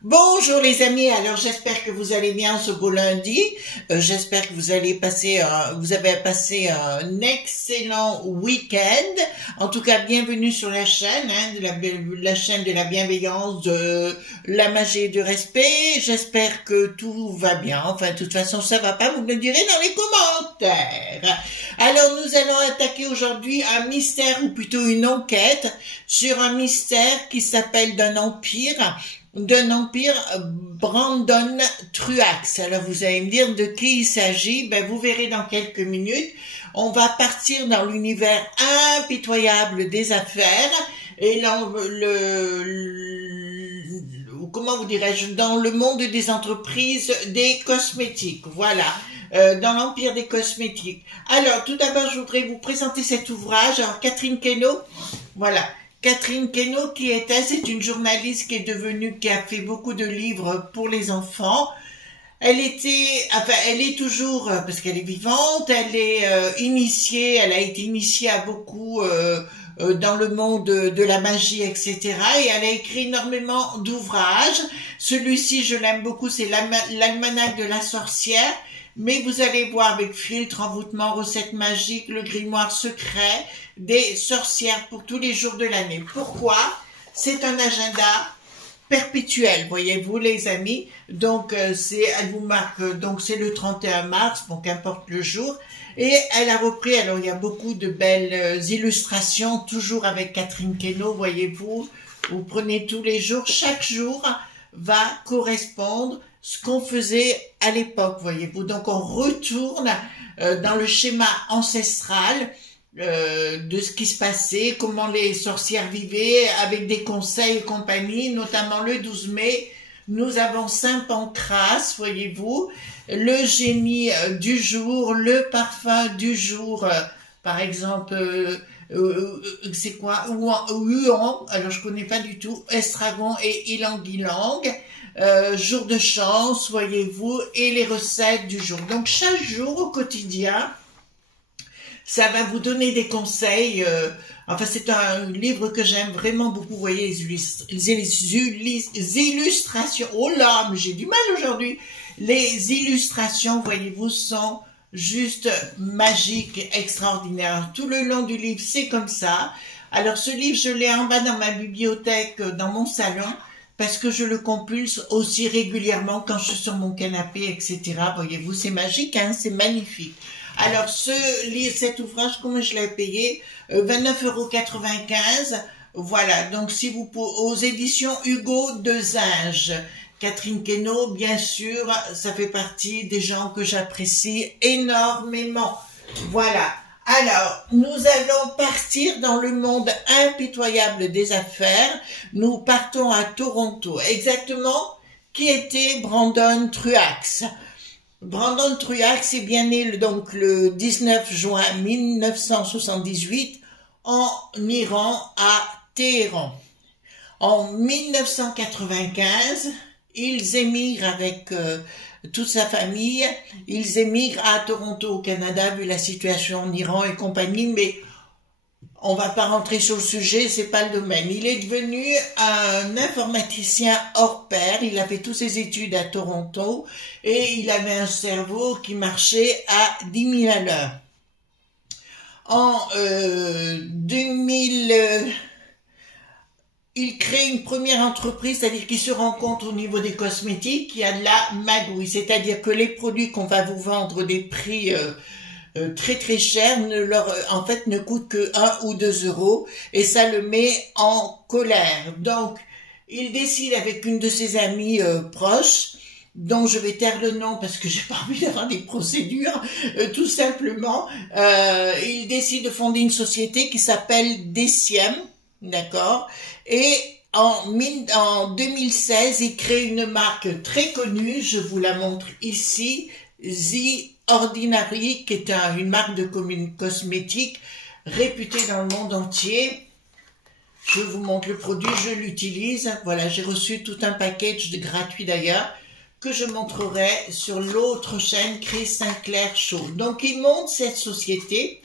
Bonjour les amis, alors j'espère que vous allez bien ce beau lundi, j'espère que vous avez passé un excellent week-end. En tout cas, bienvenue sur la chaîne, la chaîne de la bienveillance, de la magie et du respect. J'espère que tout va bien, enfin de toute façon ça va pas, vous me le direz dans les commentaires. Alors nous allons attaquer aujourd'hui un mystère, ou plutôt une enquête, sur un mystère qui s'appelle d'un empire Brandon Truax. Alors vous allez me dire de qui il s'agit, ben vous verrez dans quelques minutes. On va partir dans l'univers impitoyable des affaires et comment vous dirais-je, dans le monde des entreprises des cosmétiques, voilà, dans l'empire des cosmétiques. Alors tout d'abord je voudrais vous présenter cet ouvrage. Alors Catherine Keno, voilà. Catherine Keno, c'est une journaliste qui a fait beaucoup de livres pour les enfants. Elle est toujours, parce qu'elle est vivante, elle est elle a été initiée à beaucoup dans le monde de la magie, etc. Et elle a écrit énormément d'ouvrages. Celui-ci, je l'aime beaucoup, c'est l'almanach de la sorcière. Mais vous allez voir avec filtre, envoûtement, recettes magiques, le grimoire secret des sorcières pour tous les jours de l'année. Pourquoi? C'est un agenda perpétuel, voyez-vous les amis. Donc elle vous marque, donc c'est le 31 mars, bon qu'importe le jour. Et elle a repris, alors il y a beaucoup de belles illustrations, toujours avec Catherine Keno, voyez-vous. Vous prenez tous les jours, chaque jour va correspondre ce qu'on faisait à l'époque, voyez-vous. Donc on retourne dans le schéma ancestral de ce qui se passait, comment les sorcières vivaient, avec des conseils et compagnie. Notamment le 12 mai, nous avons Saint Pancras, voyez-vous, le génie du jour, le parfum du jour, par exemple, c'est quoi, Huon, alors je connais pas du tout, estragon et ylang-ylang. Jour de chance, voyez-vous, et les recettes du jour. Donc chaque jour au quotidien, ça va vous donner des conseils. Enfin, c'est un livre que j'aime vraiment beaucoup. Vous voyez les illustrations. Oh là, mais j'ai du mal aujourd'hui. Les illustrations, voyez-vous, sont juste magiques, extraordinaires. Tout le long du livre, c'est comme ça. Alors ce livre, je l'ai en bas dans ma bibliothèque, dans mon salon, parce que je le compulse aussi régulièrement quand je suis sur mon canapé, etc. Voyez-vous, c'est magique, hein, c'est magnifique. Alors, cet ouvrage, comment je l'ai payé? 29,95 €. Voilà, donc si vous aux éditions Hugo Dezinges. Catherine Keno, bien sûr, ça fait partie des gens que j'apprécie énormément. Voilà. Alors, nous allons partir dans le monde impitoyable des affaires. Nous partons à Toronto. Exactement, qui était Brandon Truax? Brandon Truax est bien né donc le 19 juin 1978 en Iran, à Téhéran. En 1995, ils émigrent avec toute sa famille, ils émigrent à Toronto au Canada vu la situation en Iran et compagnie, mais on va pas rentrer sur le sujet, c'est pas le domaine. Il est devenu un informaticien hors pair, il a fait toutes ses études à Toronto et il avait un cerveau qui marchait à 10 000 à l'heure. En 2000, il crée une première entreprise, c'est-à-dire qu'il se rend compte au niveau des cosmétiques qu'il y a de la magouille, c'est-à-dire que les produits qu'on va vous vendre des prix très très chers en fait ne coûtent que 1 ou 2 € et ça le met en colère. Donc il décide avec une de ses amies proches dont je vais taire le nom parce que j'ai pas envie d'avoir des procédures, tout simplement, il décide de fonder une société qui s'appelle Deciem, d'accord, et en 2016, il crée une marque très connue, je vous la montre ici, The Ordinary, qui est une marque de cosmétiques réputée dans le monde entier. Je vous montre le produit, je l'utilise. Voilà, j'ai reçu tout un package gratuit d'ailleurs, que je montrerai sur l'autre chaîne, Chris Sinclair Show. Donc, il monte cette société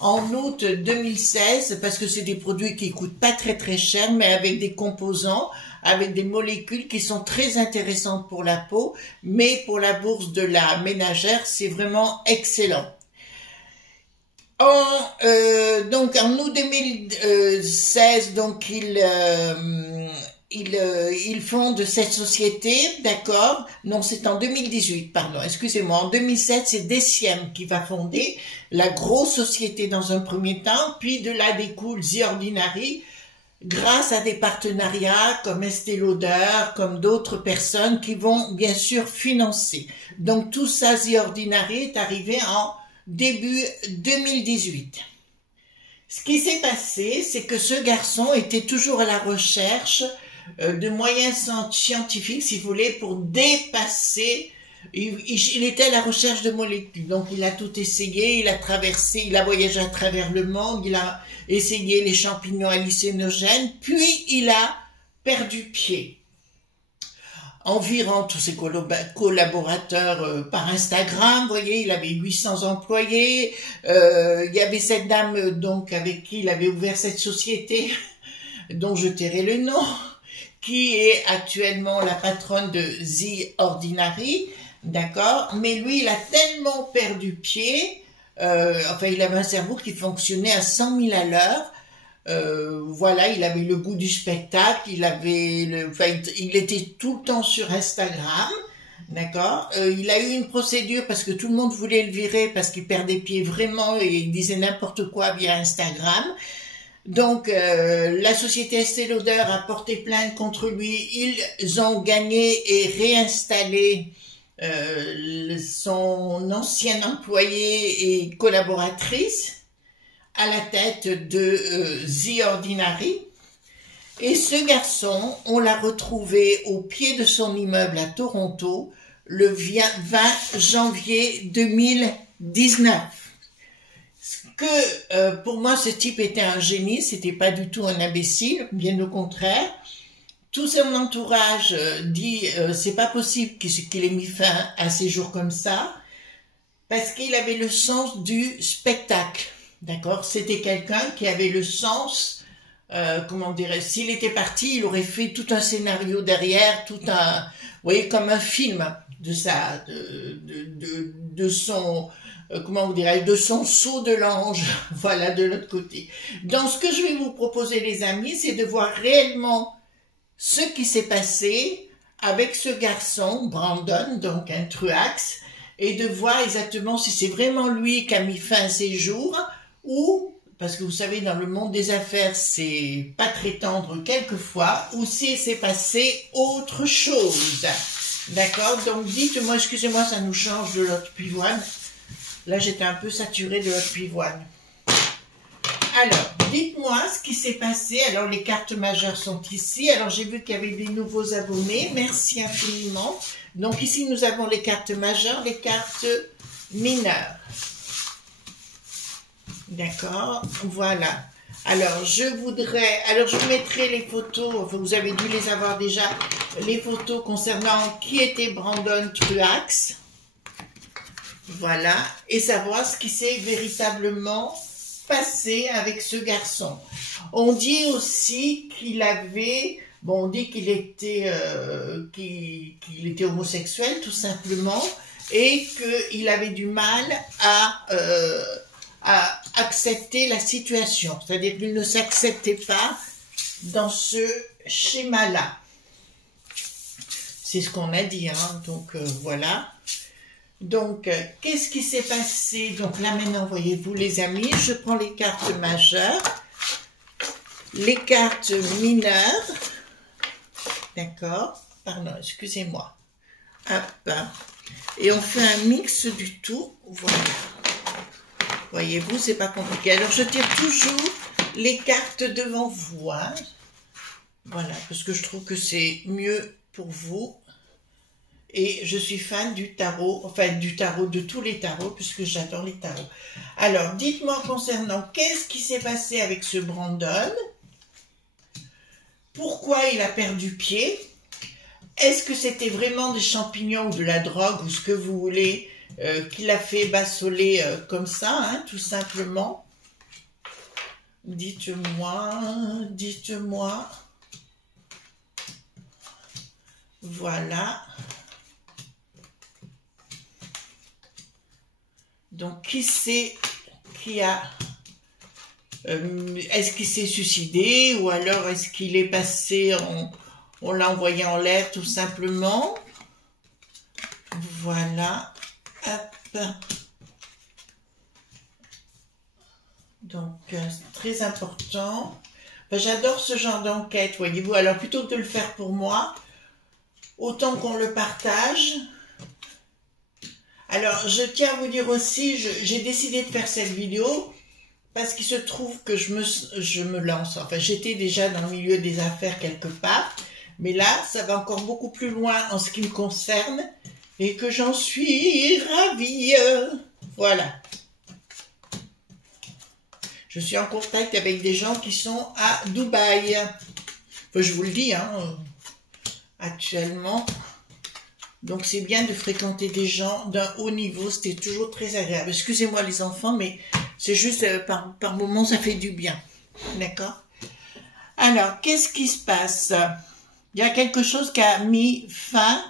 en août 2016, parce que c'est des produits qui coûtent pas très cher, mais avec des composants, avec des molécules qui sont très intéressantes pour la peau, mais pour la bourse de la ménagère, c'est vraiment excellent. Donc en août 2016, donc il fonde cette société, d'accord? Non, c'est en 2018, pardon, excusez-moi. En 2007, c'est Deciem qui va fonder la grosse société dans un premier temps, puis de là découle The Ordinary, grâce à des partenariats comme Estée Lauder, comme d'autres personnes qui vont bien sûr financer. Donc tout ça, The Ordinary est arrivé en début 2018. Ce qui s'est passé, c'est que ce garçon était toujours à la recherche de moyens scientifiques, si vous voulez, pour dépasser. Il était à la recherche de molécules, donc il a tout essayé, il a traversé, il a voyagé à travers le monde, il a essayé les champignons hallucinogènes, puis il a perdu pied. Environ tous ses collaborateurs par Instagram, vous voyez, il avait 800 employés, il y avait cette dame donc avec qui il avait ouvert cette société, dont je tairai le nom, qui est actuellement la patronne de The Ordinary, d'accord, mais lui il a tellement perdu pied, enfin il avait un cerveau qui fonctionnait à 100 000 à l'heure. Voilà, il avait le goût du spectacle, il était tout le temps sur Instagram, d'accord. Il a eu une procédure parce que tout le monde voulait le virer parce qu'il perdait pied vraiment et il disait n'importe quoi via Instagram. Donc la société Estée Lauder a porté plainte contre lui, ils ont gagné et réinstallé son ancienne employée et collaboratrice à la tête de The Ordinary. Et ce garçon, on l'a retrouvé au pied de son immeuble à Toronto le 20 janvier 2019. Pour moi, ce type était un génie, c'était pas du tout un imbécile, bien au contraire. Tout son entourage dit c'est pas possible qu'il ait mis fin à ses jours comme ça, parce qu'il avait le sens du spectacle. D'accord, c'était quelqu'un qui avait le sens, comment dirais-je, s'il était parti, il aurait fait tout un scénario derrière, tout un, vous voyez, comme un film de ça, de son, comment vous dirais, de son saut de l'ange, voilà, de l'autre côté. Donc, ce que je vais vous proposer, les amis, c'est de voir réellement ce qui s'est passé avec ce garçon, Brandon, donc un Truax, et de voir exactement si c'est vraiment lui qui a mis fin à ses jours, ou, parce que vous savez, dans le monde des affaires, c'est pas très tendre quelquefois, ou si c'est passé autre chose. D'accord? Donc dites-moi, excusez-moi, ça nous change de l'autre pivoine. Là, j'étais un peu saturée de l'autre pivoine. Alors, dites-moi ce qui s'est passé. Alors, les cartes majeures sont ici. Alors, j'ai vu qu'il y avait des nouveaux abonnés. Merci infiniment. Donc, ici, nous avons les cartes majeures, les cartes mineures. D'accord, voilà. Alors, je vous mettrai les photos, enfin, vous avez dû les avoir déjà, les photos concernant qui était Brandon Truax. Voilà, et savoir ce qui s'est véritablement passé avec ce garçon. On dit aussi qu'il avait, bon, on dit qu'il était homosexuel, tout simplement, et qu'il avait du mal à accepter la situation, c'est-à-dire qu'il ne s'acceptait pas dans ce schéma-là. C'est ce qu'on a dit, hein? Donc voilà. Donc, qu'est-ce qui s'est passé? Donc là maintenant, voyez-vous les amis, je prends les cartes majeures, les cartes mineures, d'accord? Pardon, excusez-moi. Hop. Et on fait un mix du tout. Voilà. Voyez-vous, c'est pas compliqué. Alors, je tire toujours les cartes devant vous. Hein. Voilà, parce que je trouve que c'est mieux pour vous. Et je suis fan du tarot, enfin du tarot, de tous les tarots, puisque j'adore les tarots. Alors, dites-moi concernant, qu'est-ce qui s'est passé avec ce Brandon? Pourquoi il a perdu pied? Est-ce que c'était vraiment des champignons ou de la drogue, ou ce que vous voulez, qui l'a fait bassoler comme ça, hein, tout simplement? Dites-moi, dites-moi. Voilà. Donc, qui c'est qui a... est-ce qu'il s'est suicidé ou alors est-ce qu'il est passé, on l'a envoyé en l'air tout simplement? Voilà. Hop. Donc, c'est très important. Ben, j'adore ce genre d'enquête, voyez-vous. Alors, plutôt que de le faire pour moi, autant qu'on le partage. Alors, je tiens à vous dire aussi, j'ai décidé de faire cette vidéo parce qu'il se trouve que je me lance. Enfin, j'étais déjà dans le milieu des affaires quelque part, mais là, ça va encore beaucoup plus loin en ce qui me concerne et que j'en suis ravie. Voilà. Je suis en contact avec des gens qui sont à Dubaï. Enfin, je vous le dis, hein, actuellement... Donc, c'est bien de fréquenter des gens d'un haut niveau. C'était toujours très agréable. Excusez-moi les enfants, mais c'est juste par moments, ça fait du bien. D'accord? Alors, qu'est-ce qui se passe? Il y a quelque chose qui a mis fin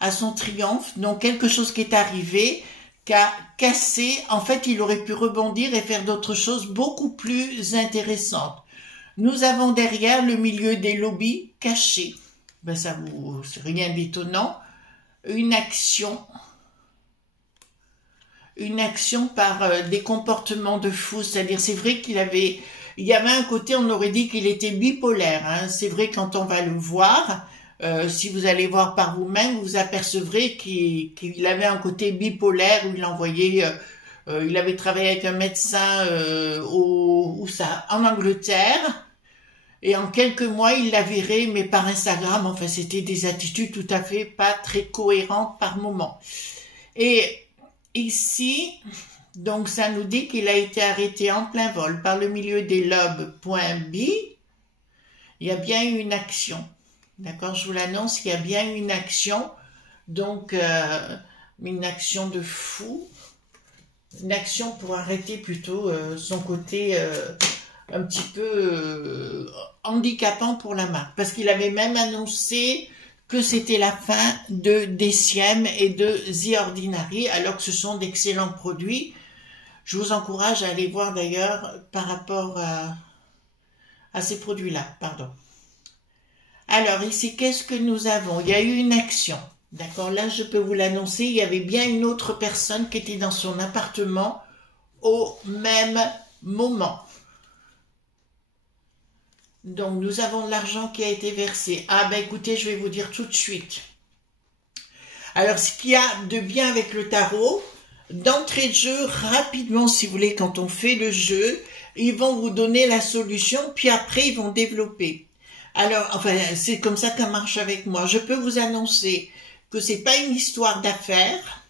à son triomphe. Donc, quelque chose qui est arrivé, qui a cassé. En fait, il aurait pu rebondir et faire d'autres choses beaucoup plus intéressantes. Nous avons derrière le milieu des lobbies cachés. Ben ça vous, c'est rien d'étonnant, une action par des comportements de fou, c'est-à-dire c'est vrai il y avait un côté, on aurait dit qu'il était bipolaire, hein. C'est vrai quand on va le voir, si vous allez voir par vous-même, vous apercevrez qu'il avait un côté bipolaire où il envoyait, il avait travaillé avec un médecin en Angleterre. Et en quelques mois, il l'a viré, mais par Instagram, enfin, c'était des attitudes tout à fait pas très cohérentes par moment. Et ici, donc ça nous dit qu'il a été arrêté en plein vol par le milieu des lobes.b. Il y a bien eu une action. D'accord, je vous l'annonce, il y a bien eu une action. Donc, une action de fou. Une action pour arrêter plutôt son côté... un petit peu handicapant pour la marque, parce qu'il avait même annoncé que c'était la fin de DCM et de The Ordinary, alors que ce sont d'excellents produits. Je vous encourage à aller voir d'ailleurs par rapport à ces produits-là. Pardon. Alors ici, qu'est-ce que nous avons? Il y a eu une action. D'accord, là je peux vous l'annoncer, il y avait bien une autre personne qui était dans son appartement au même moment. Donc, nous avons de l'argent qui a été versé. Ah, ben écoutez, je vais vous dire tout de suite. Alors, ce qu'il y a de bien avec le tarot, d'entrée de jeu, rapidement, si vous voulez, quand on fait le jeu, ils vont vous donner la solution, puis après, ils vont développer. Alors, enfin, c'est comme ça que ça marche avec moi. Je peux vous annoncer que c'est pas une histoire d'affaires.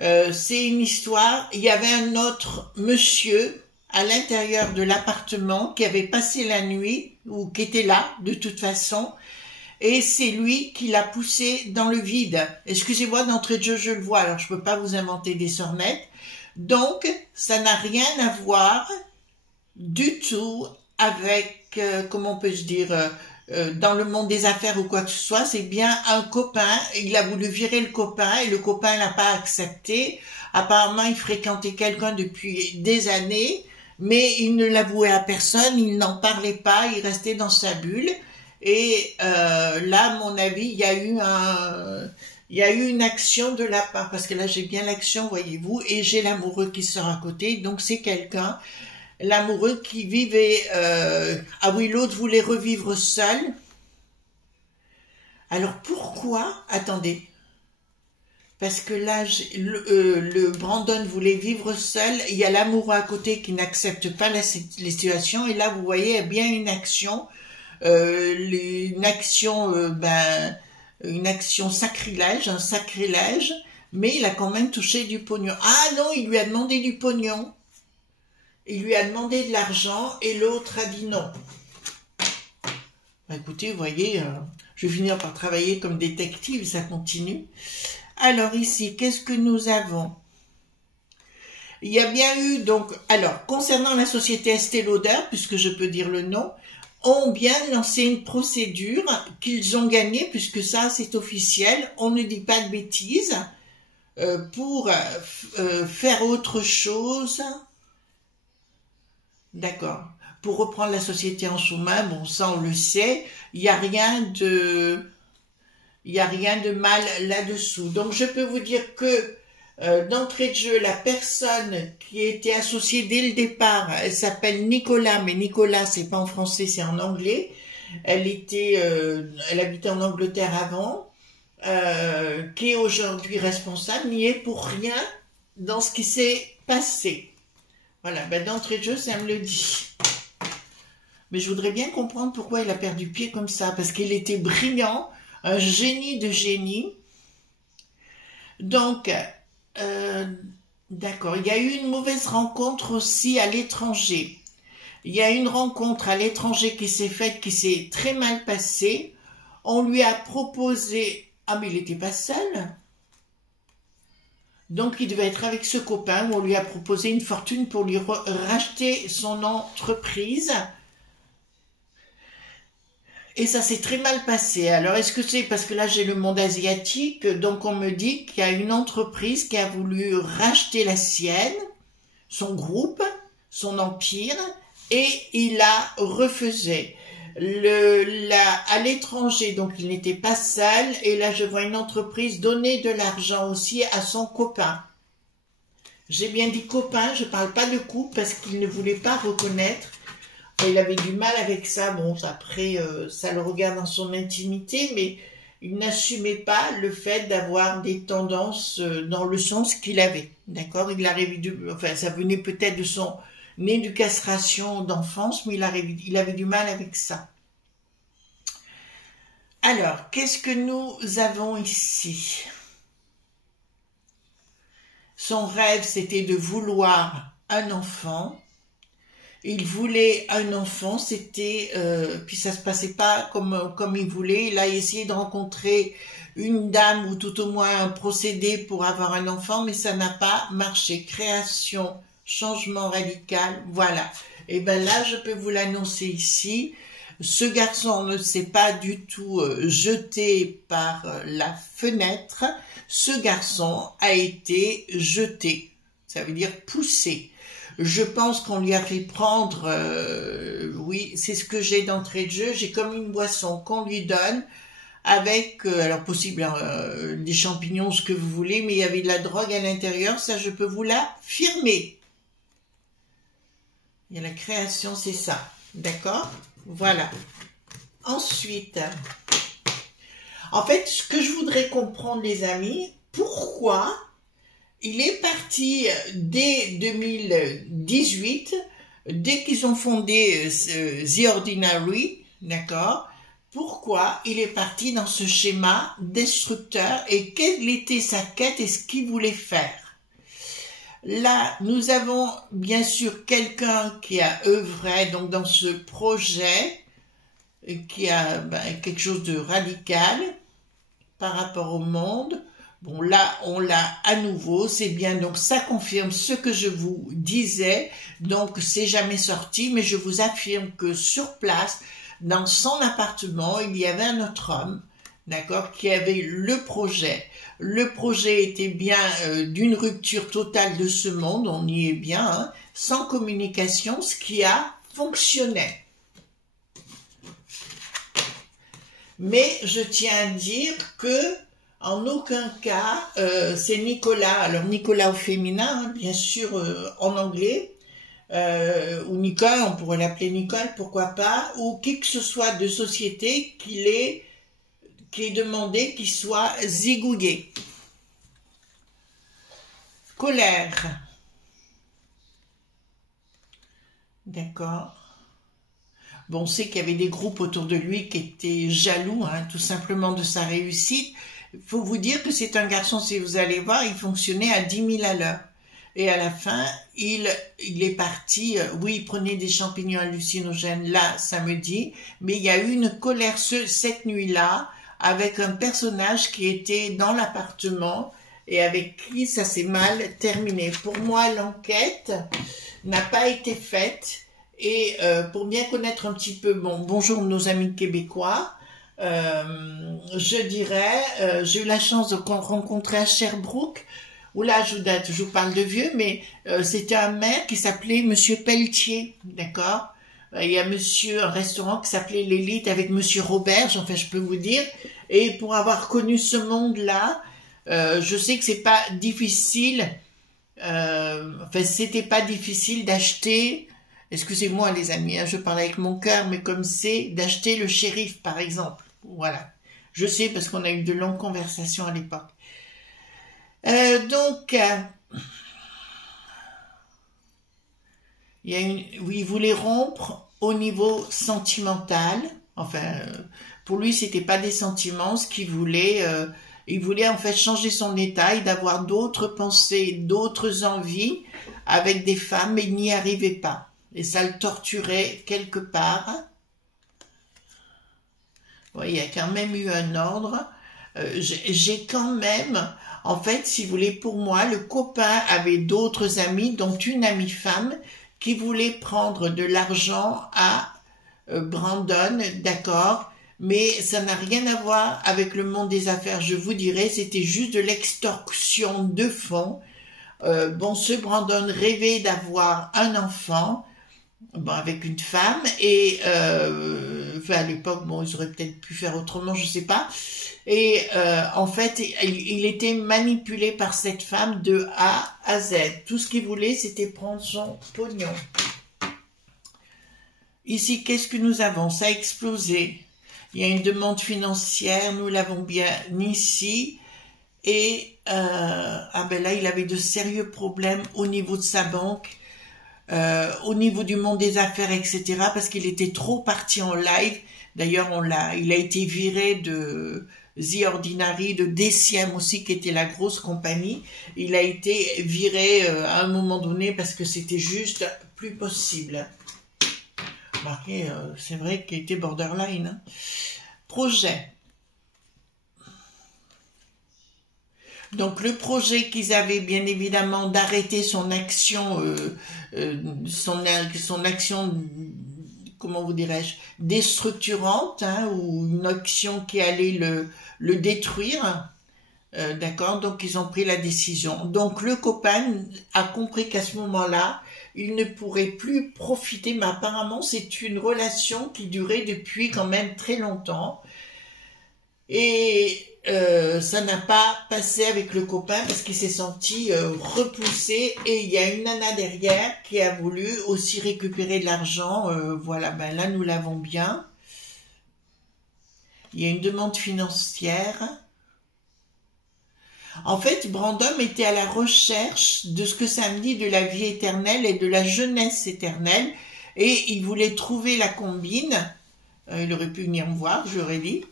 C'est une histoire... Il y avait un autre monsieur... à l'intérieur de l'appartement, qui avait passé la nuit, ou qui était là, de toute façon, et c'est lui qui l'a poussé dans le vide. Excusez-moi, d'entrée de jeu, je le vois, alors je peux pas vous inventer des sornettes. Donc, ça n'a rien à voir du tout avec, comment peut-je dire, dans le monde des affaires ou quoi que ce soit, c'est bien un copain, il a voulu virer le copain, et le copain n'a pas accepté. Apparemment, il fréquentait quelqu'un depuis des années, mais il ne l'avouait à personne, il n'en parlait pas, il restait dans sa bulle. Et là, à mon avis, il y a eu une action de la part, parce que là, j'ai bien l'action, voyez-vous, et j'ai l'amoureux qui sort à côté, donc c'est quelqu'un, l'amoureux qui vivait... ah oui, l'autre voulait revivre seul. Alors pourquoi? Attendez. Parce que là, le Brandon voulait vivre seul. Il y a l'amoureux à côté qui n'accepte pas les situations. Et là, vous voyez, il y a bien une action. Une action sacrilège, un sacrilège. Mais il a quand même touché du pognon. Ah non, il lui a demandé du pognon. Il lui a demandé de l'argent et l'autre a dit non. Bah, écoutez, vous voyez, je vais finir par travailler comme détective, ça continue. Alors ici, qu'est-ce que nous avons? Il y a bien eu, donc, alors, concernant la société Estée Lauder, puisque je peux dire le nom, ont bien lancé une procédure qu'ils ont gagnée, puisque ça, c'est officiel, on ne dit pas de bêtises, pour faire autre chose. D'accord. Pour reprendre la société en sous-main, bon, ça, on le sait, il n'y a rien de... Il n'y a rien de mal là-dessous. Donc, je peux vous dire que d'entrée de jeu, la personne qui était associée dès le départ, elle s'appelle Nicolas, mais Nicolas, c'est pas en français, c'est en anglais. Elle habitait en Angleterre avant, qui est aujourd'hui responsable, n'y est pour rien dans ce qui s'est passé. Voilà, ben, d'entrée de jeu, ça me le dit. Mais je voudrais bien comprendre pourquoi il a perdu pied comme ça, parce qu'il était brillant, un génie de génie. Donc, d'accord, il y a eu une mauvaise rencontre aussi à l'étranger. Il y a une rencontre à l'étranger qui s'est faite, qui s'est très mal passée. On lui a proposé... Ah, mais il n'était pas seul. Donc, il devait être avec ce copain où on lui a proposé une fortune pour lui racheter son entreprise. Et ça s'est très mal passé. Alors, est-ce que c'est parce que là, j'ai le monde asiatique, donc on me dit qu'il y a une entreprise qui a voulu racheter la sienne, son groupe, son empire, et il a refusé. À l'étranger, donc il n'était pas seul, et là, je vois une entreprise donner de l'argent aussi à son copain. J'ai bien dit copain, je ne parle pas de couple parce qu'il ne voulait pas reconnaître. Il avait du mal avec ça, bon, après, ça le regarde dans son intimité, mais il n'assumait pas le fait d'avoir des tendances dans le sens qu'il avait, d'accord? Enfin, ça venait peut-être de son éducation d'enfance, mais il avait du mal avec ça. Alors, qu'est-ce que nous avons ici? Son rêve, c'était de vouloir un enfant. Il voulait un enfant, c'était puis ça se passait pas comme il voulait. Il a essayé de rencontrer une dame ou tout au moins un procédé pour avoir un enfant, mais ça n'a pas marché. Création, changement radical, voilà. Et ben là, je peux vous l'annoncer ici. Ce garçon ne s'est pas du tout jeté par la fenêtre. Ce garçon a été jeté. Ça veut dire poussé. Je pense qu'on lui a fait prendre, oui, c'est ce que j'ai d'entrée de jeu, j'ai comme une boisson qu'on lui donne avec, alors possible, des champignons, ce que vous voulez, mais il y avait de la drogue à l'intérieur, ça je peux vous l'affirmer. Il y a la création, c'est ça, d'accord? Voilà. Ensuite, en fait, ce que je voudrais comprendre, les amis, pourquoi... Il est parti dès 2018, dès qu'ils ont fondé The Ordinary, d'accord? Pourquoi il est parti dans ce schéma destructeur et quelle était sa quête et ce qu'il voulait faire? Là, nous avons bien sûr quelqu'un qui a œuvré donc dans ce projet, qui a quelque chose de radical par rapport au monde. Bon, là, on l'a à nouveau, c'est bien, donc ça confirme ce que je vous disais, donc c'est jamais sorti, mais je vous affirme que sur place, dans son appartement, il y avait un autre homme, d'accord, qui avait le projet. Le projet était bien d'une rupture totale de ce monde, on y est bien, hein, sans communication, ce qui a fonctionné. Mais je tiens à dire que en aucun cas, c'est Nicolas, alors Nicolas au féminin, hein, bien sûr en anglais, ou Nicole, on pourrait l'appeler Nicole, pourquoi pas, ou qui que ce soit de société qui est demandé qu'il soit zigouillé. Colère. D'accord. Bon, on sait qu'il y avait des groupes autour de lui qui étaient jaloux, hein, tout simplement de sa réussite. Il faut vous dire que c'est un garçon, si vous allez voir, il fonctionnait à 10 000 à l'heure. Et à la fin, il est parti, oui, il prenait des champignons hallucinogènes là, samedi, mais il y a eu une colère cette nuit-là, avec un personnage qui était dans l'appartement et avec qui ça s'est mal terminé. Pour moi, l'enquête n'a pas été faite. Et pour bien connaître un petit peu, bon, bonjour nos amis québécois, je dirais, j'ai eu la chance de rencontrer à Sherbrooke, où là je vous parle de vieux, mais c'était un maire qui s'appelait Monsieur Pelletier, d'accord. Il y a un restaurant qui s'appelait l'Élite avec Monsieur Robert, enfin je peux vous dire, et pour avoir connu ce monde-là, je sais que c'est pas difficile, enfin c'était pas difficile d'acheter. Excusez-moi les amis, hein, je parle avec mon cœur, mais comme c'est d'acheter le shérif par exemple. Voilà. Je sais parce qu'on a eu de longues conversations à l'époque. Il voulait rompre au niveau sentimental. Enfin, pour lui, c'était pas des sentiments. Ce qu'il voulait, il voulait en fait changer son état et d'avoir d'autres pensées, d'autres envies avec des femmes, mais il n'y arrivait pas. Et ça le torturait quelque part. Ouais, il y a quand même eu un ordre. J'ai quand même, en fait, si vous voulez, pour moi, le copain avait d'autres amis, dont une amie femme, qui voulait prendre de l'argent à Brandon, d'accord, mais ça n'a rien à voir avec le monde des affaires, je vous dirais, c'était juste de l'extorsion de fonds. Bon, ce Brandon rêvait d'avoir un enfant, bon, avec une femme, et enfin, à l'époque, bon, ils auraient peut-être pu faire autrement, je sais pas. Et en fait, il était manipulé par cette femme de A à Z. Tout ce qu'il voulait, c'était prendre son pognon. Ici, qu'est-ce que nous avons? Ça a explosé. Il y a une demande financière, nous l'avons bien ici. Et ah ben là, il avait de sérieux problèmes au niveau de sa banque. Au niveau du monde des affaires, etc., parce qu'il était trop parti en live. D'ailleurs, il a été viré de The Ordinary, de DCM aussi, qui était la grosse compagnie. Il a été viré à un moment donné parce que c'était juste plus possible. Remarquez, c'est vrai qu'il était borderline. Hein. Projet. Donc le projet qu'ils avaient bien évidemment d'arrêter son action, son action, comment vous dirais-je, déstructurante, hein, ou une action qui allait le détruire, d'accord, donc ils ont pris la décision. Donc le copain a compris qu'à ce moment-là, il ne pourrait plus profiter, mais apparemment c'est une relation qui durait depuis quand même très longtemps. Et ça n'a pas passé avec le copain parce qu'il s'est senti repoussé et il y a une nana derrière qui a voulu aussi récupérer de l'argent. Voilà, ben là nous l'avons bien. Il y a une demande financière. En fait, Brandon était à la recherche de ce que ça me dit de la vie éternelle et de la jeunesse éternelle et il voulait trouver la combine. Il aurait pu venir me voir, j'aurais dit.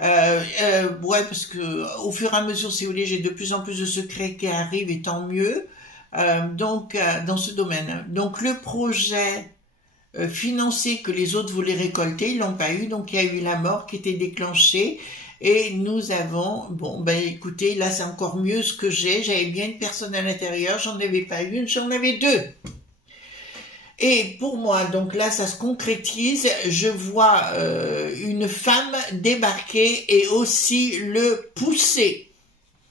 Ouais, parce que au fur et à mesure, si vous voulez, j'ai de plus en plus de secrets qui arrivent et tant mieux. Donc, dans ce domaine. Donc, le projet financier que les autres voulaient récolter, ils l'ont pas eu. Donc, il y a eu la mort qui était déclenchée. Et nous avons, bon, ben écoutez, là c'est encore mieux ce que j'ai. J'avais bien une personne à l'intérieur, j'en avais pas une, j'en avais deux. Et pour moi, donc là, ça se concrétise. Je vois une femme débarquer et aussi le pousser.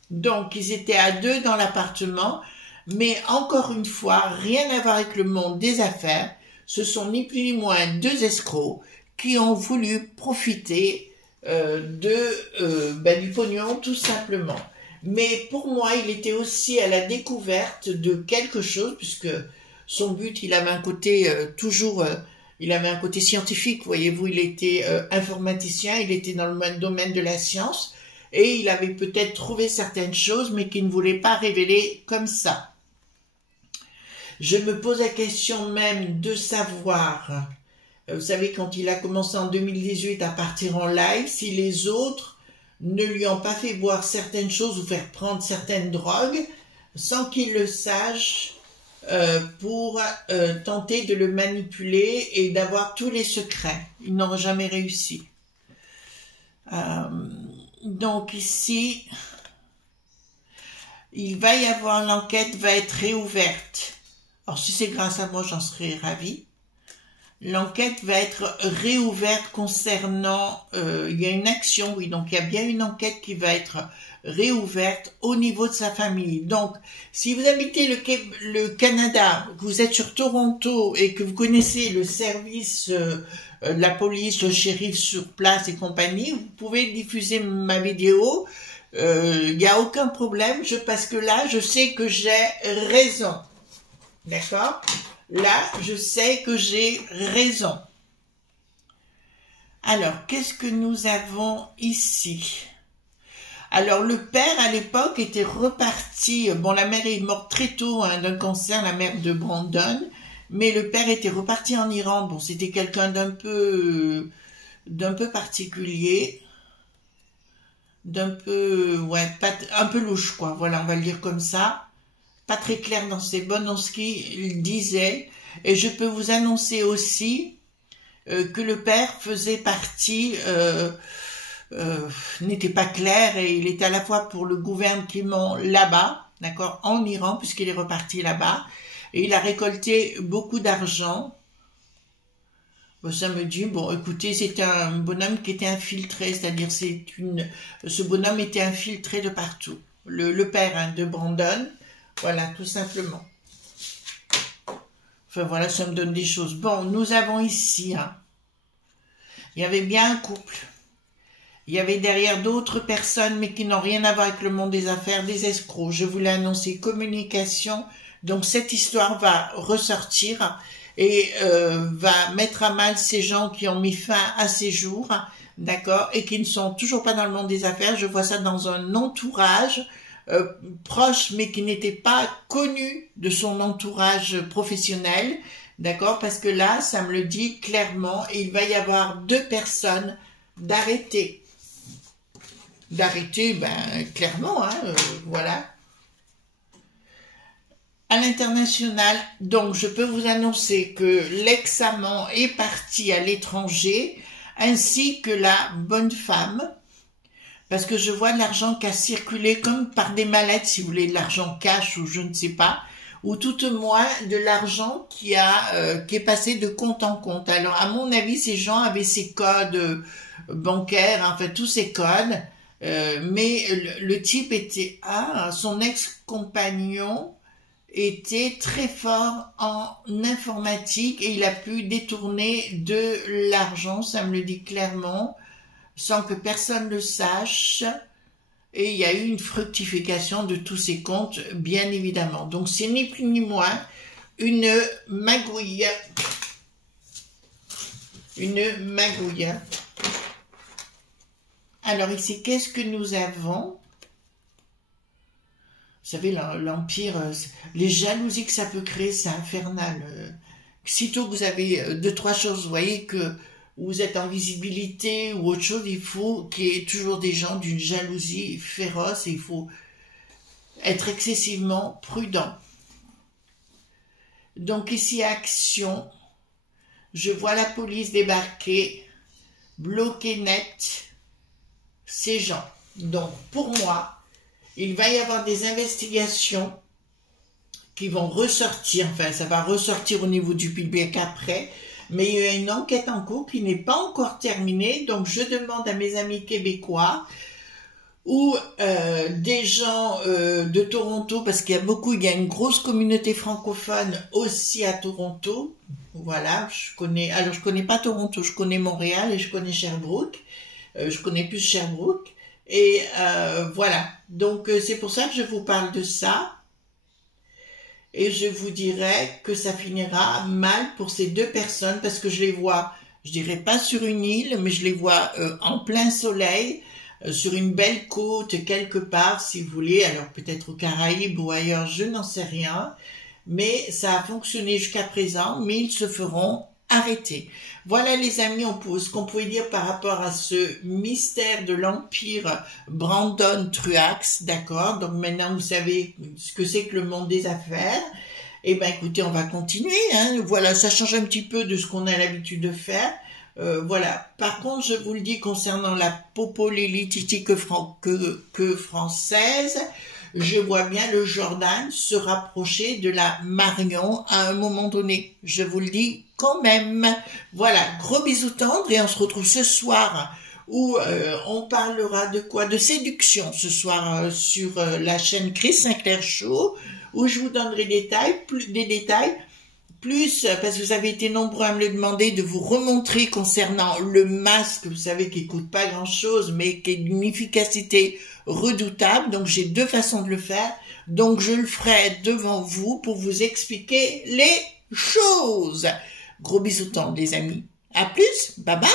Donc, ils étaient à deux dans l'appartement. Mais encore une fois, rien à voir avec le monde des affaires. Ce sont ni plus ni moins deux escrocs qui ont voulu profiter du pognon, tout simplement. Mais pour moi, il était aussi à la découverte de quelque chose, puisque son but, il avait un côté toujours il avait un côté scientifique, voyez-vous, il était informaticien, il était dans le domaine de la science, et il avait peut-être trouvé certaines choses, mais qu'il ne voulait pas révéler comme ça. Je me pose la question même de savoir, vous savez, quand il a commencé en 2018 à partir en live, si les autres ne lui ont pas fait boire certaines choses ou faire prendre certaines drogues, sans qu'il le sache, pour tenter de le manipuler et d'avoir tous les secrets. Ils n'auront jamais réussi. Donc ici, il va y avoir, l'enquête va être réouverte. Alors si c'est grâce à moi, j'en serais ravie. L'enquête va être réouverte concernant, il y a une action, oui, donc il y a bien une enquête qui va être réouverte au niveau de sa famille. Donc, si vous habitez le Canada, que vous êtes sur Toronto et que vous connaissez le service de la police, le shérif sur place et compagnie, vous pouvez diffuser ma vidéo. Il n'y a aucun problème, parce que là, je sais que j'ai raison. D'accord ? Là, je sais que j'ai raison. Alors, qu'est-ce que nous avons ici? Alors, le père, à l'époque, était reparti. Bon, la mère est morte très tôt d'un cancer, la mère de Brandon. Mais le père était reparti en Iran. Bon, c'était quelqu'un d'un peu particulier. Un peu louche, quoi. Voilà, on va le dire comme ça. Pas très clair dans ce qu'il disait, et je peux vous annoncer aussi que le père faisait partie, n'était pas clair, et il était à la fois pour le gouvernement là-bas, d'accord, en Iran, puisqu'il est reparti là-bas, et il a récolté beaucoup d'argent. Bon, ça me dit, bon, écoutez, c'était un bonhomme qui était infiltré, c'est-à-dire ce bonhomme était infiltré de partout. Le père de Brandon. Voilà, tout simplement. Enfin, voilà, ça me donne des choses. Bon, nous avons ici, il y avait bien un couple. Il y avait derrière d'autres personnes, mais qui n'ont rien à voir avec le monde des affaires, des escrocs. Je voulais annoncer communication. Donc, cette histoire va ressortir et va mettre à mal ces gens qui ont mis fin à ces jours, d'accord, et qui ne sont toujours pas dans le monde des affaires. Je vois ça dans un entourage proche, mais qui n'était pas connu de son entourage professionnel, d'accord, parce que là, ça me le dit clairement, et il va y avoir 2 personnes d'arrêter. D'arrêter, clairement, voilà. À l'international, donc, je peux vous annoncer que l'ex-amant est parti à l'étranger, ainsi que la bonne femme, parce que je vois de l'argent qui a circulé comme par des mallettes, si vous voulez, de l'argent cash ou je ne sais pas, ou tout au moins de l'argent qui est passé de compte en compte. Alors, à mon avis, ces gens avaient ces codes bancaires, enfin, tous ces codes, mais le type était, son ex-compagnon était très fort en informatique et il a pu détourner de l'argent, ça me le dit clairement, sans que personne le sache, et il y a eu une fructification de tous ces comptes, bien évidemment. Donc c'est ni plus ni moins une magouille. Une magouille. Alors ici, qu'est-ce que nous avons? Vous savez, l'Empire, les jalousies que ça peut créer, c'est infernal. Sitôt que vous avez 2-3 choses, vous voyez que vous êtes en visibilité ou autre chose, il faut qu'il y ait toujours des gens d'une jalousie féroce et il faut être excessivement prudent. Donc ici, action, je vois la police débarquer, bloquer net ces gens. Donc pour moi, il va y avoir des investigations qui vont ressortir, enfin ça va ressortir au niveau du public après, mais il y a une enquête en cours qui n'est pas encore terminée, donc je demande à mes amis québécois ou des gens de Toronto, parce qu'il y a une grosse communauté francophone aussi à Toronto, voilà, je connais pas Toronto, je connais Montréal et je connais Sherbrooke, je connais plus Sherbrooke, et voilà, donc c'est pour ça que je vous parle de ça. et je vous dirais que ça finira mal pour ces deux personnes parce que je les vois, je dirais pas sur une île, mais je les vois en plein soleil, sur une belle côte quelque part, si vous voulez, alors peut-être aux Caraïbes ou ailleurs, je n'en sais rien, mais ça a fonctionné jusqu'à présent, mais ils se feront arrêter. Voilà les amis, ce qu'on pouvait dire par rapport à ce mystère de l'Empire Brandon Truax, d'accord? Donc maintenant vous savez ce que c'est que le monde des affaires. Eh ben écoutez, on va continuer, hein. Voilà, ça change un petit peu de ce qu'on a l'habitude de faire. Voilà. Par contre, je vous le dis concernant la popolilitique que française, je vois bien le Jordan se rapprocher de la Marion à un moment donné. Je vous le dis quand même. Voilà, gros bisous tendres et on se retrouve ce soir où on parlera de quoi? De séduction ce soir sur la chaîne Chris Sinclair Show, où je vous donnerai des détails, plus, parce que vous avez été nombreux à me le demander, de vous remontrer concernant le masque, vous savez, qui coûte pas grand chose, mais qui est d'une efficacité redoutable. Donc, j'ai deux façons de le faire. Donc, je le ferai devant vous pour vous expliquer les choses. Gros bisous tendres, les amis. À plus. Bye bye.